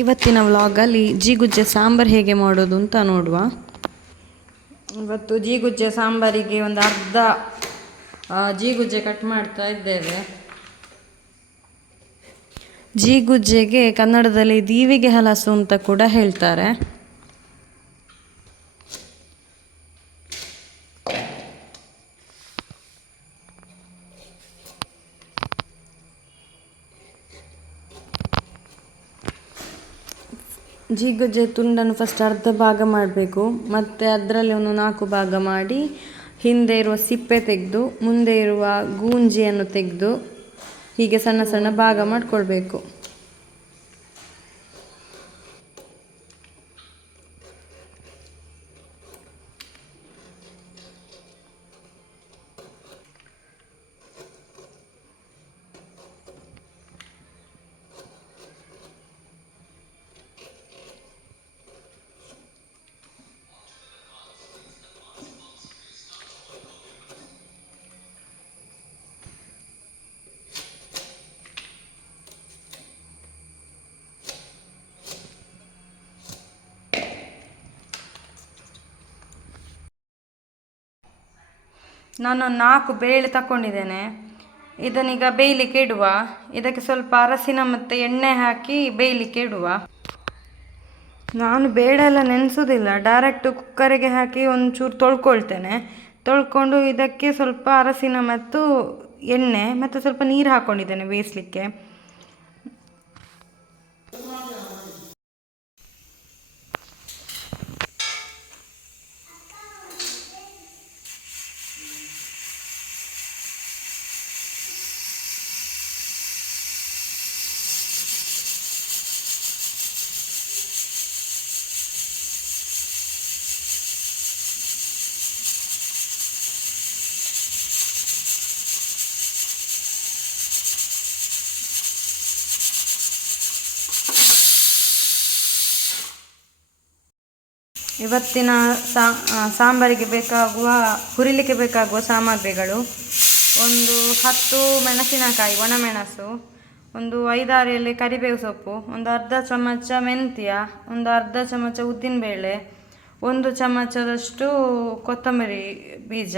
ಇವತ್ತಿನ ವ್ಲಾಗಲ್ಲಿ ಜೀಗುಜ್ಜೆ ಸಾಂಬಾರು ಹೇಗೆ ಮಾಡೋದು ಅಂತ ನೋಡುವ. ಇವತ್ತು ಜೀಗುಜ್ಜೆ ಸಾಂಬಾರಿಗೆ ಒಂದು ಅರ್ಧ ಜೀಗುಜ್ಜೆ ಕಟ್ ಮಾಡ್ತಾ ಇದ್ದೇವೆ. ಜೀಗುಜ್ಜೆಗೆ ಕನ್ನಡದಲ್ಲಿ ದೀವಿಗೆ ಹಲಸು ಅಂತ ಕೂಡ ಹೇಳ್ತಾರೆ. ಜೀಗುಜ್ಜೆ ತುಂಡನ್ನು ಫಸ್ಟ್ ಅರ್ಧ ಭಾಗ ಮಾಡಬೇಕು, ಮತ್ತು ಅದರಲ್ಲಿ ಒಂದು 4 ಭಾಗ ಮಾಡಿ ಹಿಂದೆ ಇರುವ ಸಿಪ್ಪೆ ತೆಗೆದು ಮುಂದೆ ಇರುವ ಗೂಂಜಿಯನ್ನು ತೆಗೆದು ಹೀಗೆ ಸಣ್ಣ ಸಣ್ಣ ಭಾಗ ಮಾಡಿಕೊಳ್ಬೇಕು. ನಾನು 4 ಬೇಳೆ ತಗೊಂಡಿದ್ದೇನೆ. ಇದನ್ನೀಗ ಬೇಯಲಿಕ್ಕೆ ಇಡುವ. ಇದಕ್ಕೆ ಸ್ವಲ್ಪ ಅರಸಿನ ಮತ್ತು ಎಣ್ಣೆ ಹಾಕಿ ಬೇಯಲಿಕ್ಕೆ ಇಡುವ. ನಾನು ಬೇಳೆ ಎಲ್ಲ ನೆನೆಸೋದಿಲ್ಲ, ಡೈರೆಕ್ಟ್ ಕುಕ್ಕರಿಗೆ ಹಾಕಿ ಒಂಚೂರು ತೊಳ್ಕೊಳ್ತೇನೆ. ತೊಳ್ಕೊಂಡು ಇದಕ್ಕೆ ಸ್ವಲ್ಪ ಅರಸಿನ ಮತ್ತು ಎಣ್ಣೆ ಮತ್ತು ಸ್ವಲ್ಪ ನೀರು ಹಾಕ್ಕೊಂಡಿದ್ದೇನೆ ಬೇಯಿಸಲಿಕ್ಕೆ. ಇವತ್ತಿನ ಸಾಂಬಾರಿಗೆ ಹುರಿಲಿಕ್ಕೆ ಬೇಕಾಗುವ ಸಾಮಗ್ರಿಗಳು: ಒಂದು 10 ಮೆಣಸಿನಕಾಯಿ, ಒಣಮೆಣಸು, ಒಂದು 5-6 ಎಲೆ ಕರಿಬೇವು ಸೊಪ್ಪು, ಒಂದು ಅರ್ಧ ಚಮಚ ಮೆಂತ್ಯ, ಒಂದು ಅರ್ಧ ಚಮಚ ಉದ್ದಿನಬೇಳೆ, 1 ಚಮಚದಷ್ಟು ಕೊತ್ತಂಬರಿ ಬೀಜ,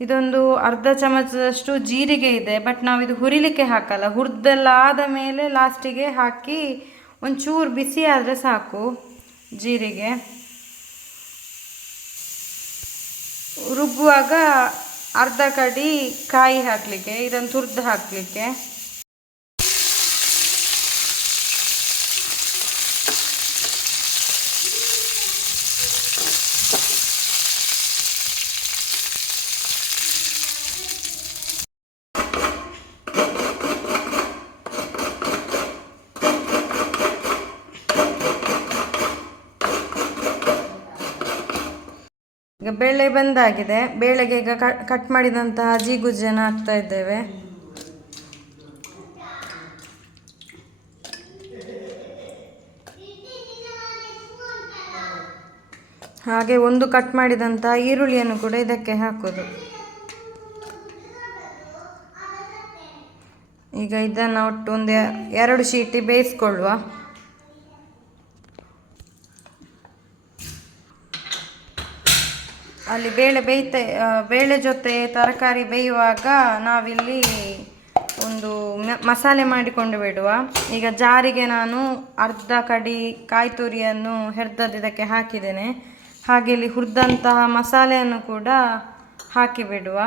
ಇದೊಂದು ಅರ್ಧ ಚಮಚದಷ್ಟು ಜೀರಿಗೆ ಇದೆ. ಬಟ್ ನಾವಿದು ಹುರಿಲಿಕ್ಕೆ ಹಾಕಲ್ಲ, ಹುರಿದೆಲ್ಲ ಆದ ಮೇಲೆ ಲಾಸ್ಟಿಗೆ ಹಾಕಿ ಒಂಚೂರು ಬಿಸಿ ಆದರೆ ಸಾಕು ಜೀರಿಗೆ. ರುಬ್ಬುವಾಗ ಅರ್ಧ ಕಡಿ ಕಾಯಿ ಹಾಕಲಿಕ್ಕೆ, ಇದನ್ನು ತುರಿದು ಹಾಕಲಿಕ್ಕೆ. ಈಗ ಬೇಳೆ ಬೆಂದಾಗಿದೆ. ಬೇಳೆಗೆ ಈಗ ಕಟ್ ಮಾಡಿದಂತಹ ಜೀಗುಜ್ಜೆನ ಹಾಕ್ತಾ ಇದ್ದೇವೆ. ಹಾಗೆ ಒಂದು ಕಟ್ ಮಾಡಿದಂತಹ ಈರುಳ್ಳಿಯನ್ನು ಕೂಡ ಇದಕ್ಕೆ ಹಾಕೋದು. ಈಗ ಇದನ್ನು ಒಟ್ಟು ಒಂದು 2 ಸೀಟಿ ಬೇಯಿಸ್ಕೊಳ್ಳುವ. ಅಲ್ಲಿ ಬೇಳೆ ಜೊತೆ ತರಕಾರಿ ಬೇಯುವಾಗ ನಾವಿಲ್ಲಿ ಒಂದು ಮಸಾಲೆ ಮಾಡಿಕೊಂಡು ಬಿಡುವ. ಈಗ ಜಾರಿಗೆ ನಾನು ಅರ್ಧ ಕಡಿ ಕಾಯಿ ತುರಿಯನ್ನು ಹೆರ್ದದ್ದು ಇದಕ್ಕೆ ಹಾಕಿದ್ದೇನೆ. ಹಾಗೆ ಇಲ್ಲಿ ಹುರಿದಂತಹ ಮಸಾಲೆಯನ್ನು ಕೂಡ ಹಾಕಿ ಬಿಡುವ.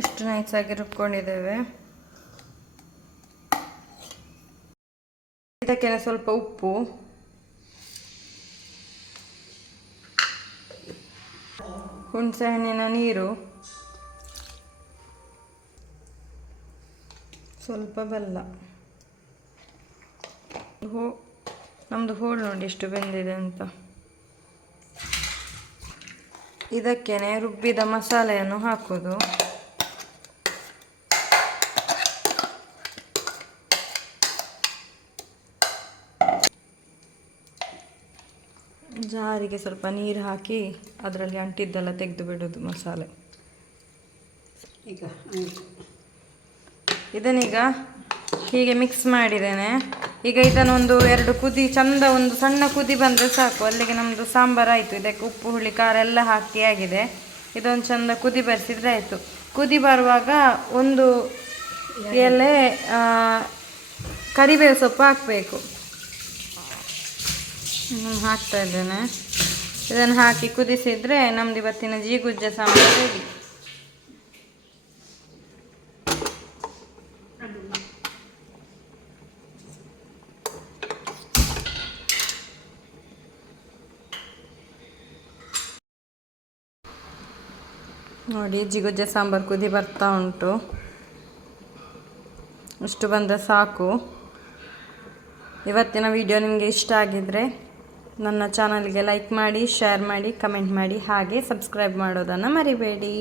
ಇಷ್ಟು ನೈಸಾಗಿ ರುಬ್ಕೊಂಡಿದ್ದೇವೆ. ಇದಕ್ಕೆ ಸ್ವಲ್ಪ ಉಪ್ಪು, ಹುಣಸೆಹಣ್ಣಿನ ನೀರು, ಸ್ವಲ್ಪ ಬೆಲ್ಲ. ನಮ್ಮದು ಹೋಳು ನೋಡಿ ಎಷ್ಟು ಬೆಂದಿದೆ ಅಂತ. ಇದಕ್ಕೇನೆ ರುಬ್ಬಿದ ಮಸಾಲೆಯನ್ನು ಹಾಕೋದು. ಜಾರಿಗೆ ಸ್ವಲ್ಪ ನೀರು ಹಾಕಿ ಅದರಲ್ಲಿ ಅಂಟಿದ್ದೆಲ್ಲ ತೆಗೆದು ಬಿಡೋದು ಮಸಾಲೆ. ಈಗ ಇದನ್ನೀಗ ಹೀಗೆ ಮಿಕ್ಸ್ ಮಾಡಿದ್ದೇನೆ. ಈಗ ಇದನ್ನೊಂದು 2 ಕುದಿ ಚಂದ, ಒಂದು ಸಣ್ಣ ಕುದಿ ಬಂದರೆ ಸಾಕು. ಅಲ್ಲಿಗೆ ನಮ್ಮದು ಸಾಂಬಾರು ಆಯಿತು. ಇದಕ್ಕೆ ಉಪ್ಪು ಹುಳಿ ಖಾರ ಎಲ್ಲ ಹಾಕಿ ಆಗಿದೆ. ಇದೊಂದು ಚಂದ ಕುದಿ ಬರಿಸಿದ್ರೆ ಆಯಿತು. ಕುದಿ ಬರುವಾಗ ಒಂದು ಎಲೆ ಕರಿಬೇವು ಸೊಪ್ಪು ಹಾಕಬೇಕು. ಹಾಕ್ತಾ ಇದ್ದೇನೆ. ಇದನ್ನು ಹಾಕಿ ಕುದಿಸಿದರೆ ನಮ್ದು ಇವತ್ತಿನ ಜೀಗುಜ್ಜೆ ಸಾಂಬಾರು ರೆಡಿ. ನೋಡಿ, ಜಿಗುಜ್ಜೆ ಸಾಂಬಾರು ಕುದಿ ಬರ್ತಾ ಉಂಟು. ಇಷ್ಟು ಬಂದರೆ ಸಾಕು. ಇವತ್ತಿನ ವಿಡಿಯೋ ನಿಮಗೆ ಇಷ್ಟ ಆಗಿದ್ದರೆ ನನ್ನ ಚಾನಲ್ಗೆ ಲೈಕ್ ಮಾಡಿ, ಶೇರ್ ಮಾಡಿ, ಕಮೆಂಟ್ ಮಾಡಿ, ಹಾಗೆ ಸಬ್ಸ್ಕ್ರೈಬ್ ಮಾಡೋದನ್ನು ಮರಿಬೇಡಿ.